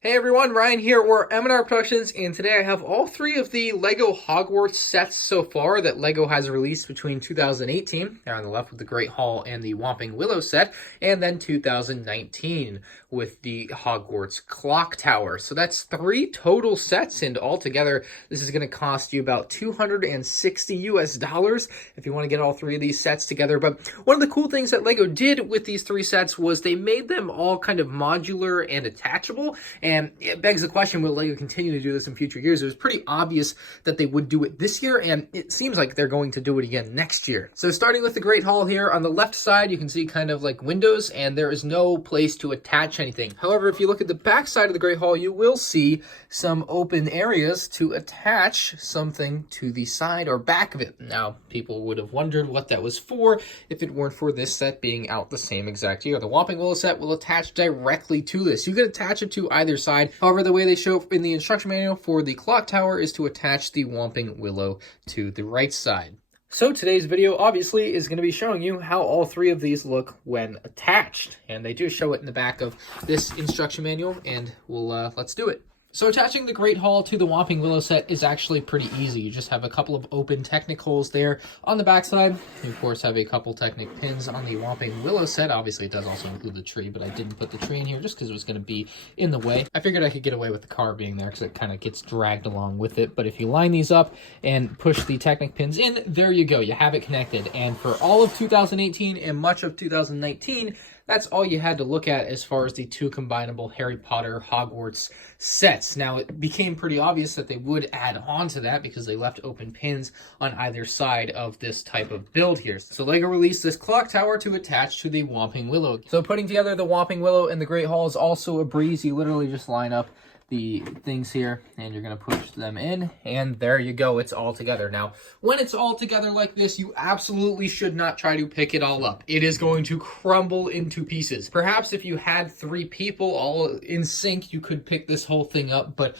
Hey everyone, Ryan here. We're M&R Productions, and today I have all three of the LEGO Hogwarts sets so far that LEGO has released between 2018, there on the left with the Great Hall and the Whomping Willow set, and then 2019 with the Hogwarts Clock Tower. So that's three total sets, and altogether this is going to cost you about $260 if you want to get all three of these sets together. But one of the cool things that LEGO did with these three sets was they made them all kind of modular and attachable. And it begs the question, will LEGO continue to do this in future years? It was pretty obvious that they would do it this year, and it seems like they're going to do it again next year. So starting with the Great Hall here, on the left side, you can see kind of like windows, and there is no place to attach anything. However, if you look at the back side of the Great Hall, you will see some open areas to attach something to the side or back of it. Now, people would have wondered what that was for if it weren't for this set being out the same exact year. The Whomping Willow set will attach directly to this. You can attach it to either side. However, the way they show in the instruction manual for the clock tower is to attach the Whomping Willow to the right side. So today's video obviously is going to be showing you how all three of these look when attached. And they do show it in the back of this instruction manual, and let's do it. So attaching the Great Hall to the Whomping Willow set is actually pretty easy. You just have a couple of open Technic holes there on the backside. You of course have a couple Technic pins on the Whomping Willow set. Obviously it does also include the tree, but I didn't put the tree in here just because it was going to be in the way. I figured I could get away with the car being there because it kind of gets dragged along with it. But if you line these up and push the Technic pins in, there you go. You have it connected. And for all of 2018 and much of 2019, that's all you had to look at as far as the two combinable Harry Potter Hogwarts sets. Now, it became pretty obvious that they would add on to that because they left open pins on either side of this type of build here. So LEGO released this clock tower to attach to the Whomping Willow. So putting together the Whomping Willow and the Great Hall is also a breeze. You literally just line up the things here and you're going to push them in, and there you go, it's all together. Now when it's all together like this, you absolutely should not try to pick it all up. It is going to crumble into pieces. Perhaps if you had three people all in sync, you could pick this whole thing up, but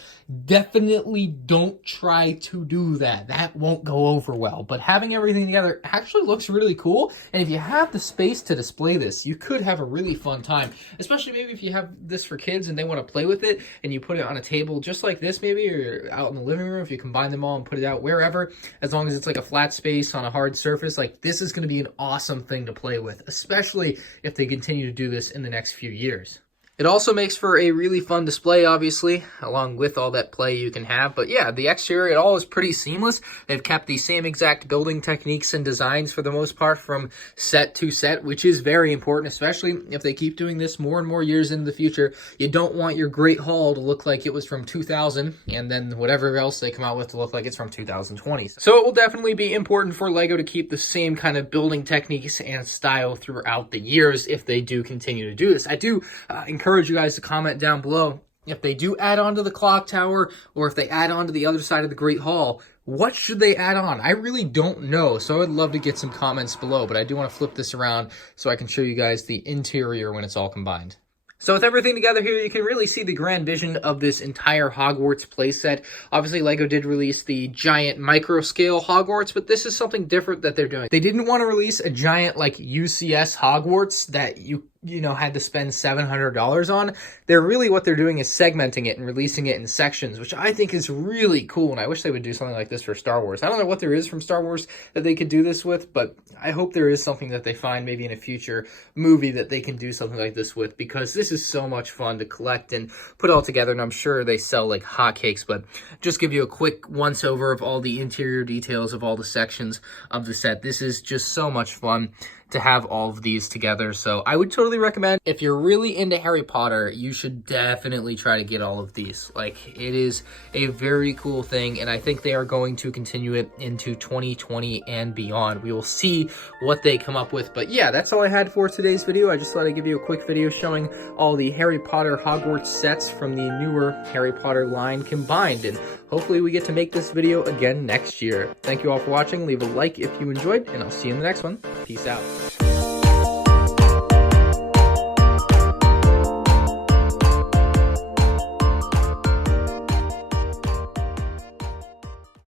definitely don't try to do that. That won't go over well. But having everything together actually looks really cool, and if you have the space to display this, you could have a really fun time, especially maybe if you have this for kids and they want to play with it and you put it on a table just like this maybe, or out in the living room. If you combine them all and put it out wherever, as long as it's like a flat space on a hard surface, like this is going to be an awesome thing to play with, especially if they continue to do this in the next few years. It also makes for a really fun display, obviously, along with all that play you can have. But yeah, the exterior, it all is pretty seamless. They've kept the same exact building techniques and designs for the most part from set to set, which is very important, especially if they keep doing this more and more years into the future. You don't want your Great Hall to look like it was from 2000, and then whatever else they come out with to look like it's from 2020. So it will definitely be important for LEGO to keep the same kind of building techniques and style throughout the years if they do continue to do this. I do encourage you guys to comment down below if they do add on to the clock tower, or if they add on to the other side of the Great Hall. What should they add on? I really don't know, so I'd love to get some comments below, but I do want to flip this around so I can show you guys the interior when it's all combined. So with everything together here, you can really see the grand vision of this entire Hogwarts playset. Obviously, LEGO did release the giant micro-scale Hogwarts, but this is something different that they're doing. They didn't want to release a giant, like, UCS Hogwarts that you had to spend $700 on. What they're doing is segmenting it and releasing it in sections, which I think is really cool, and I wish they would do something like this for Star Wars. I don't know what there is from Star Wars that they could do this with, but I hope there is something that they find maybe in a future movie that they can do something like this with, because this is so much fun to collect and put all together, and I'm sure they sell like hotcakes. But just give you a quick once-over of all the interior details of all the sections of the set. This is just so much fun to have all of these together. So I would totally recommend, if you're really into Harry Potter, you should definitely try to get all of these. Like, it is a very cool thing, and I think they are going to continue it into 2020 and beyond. We will see what they come up with. But yeah, that's all I had for today's video. I just thought I'd give you a quick video showing all the Harry Potter Hogwarts sets from the newer Harry Potter line combined, and hopefully we get to make this video again next year. Thank you all for watching. Leave a like if you enjoyed, and I'll see you in the next one. Peace out.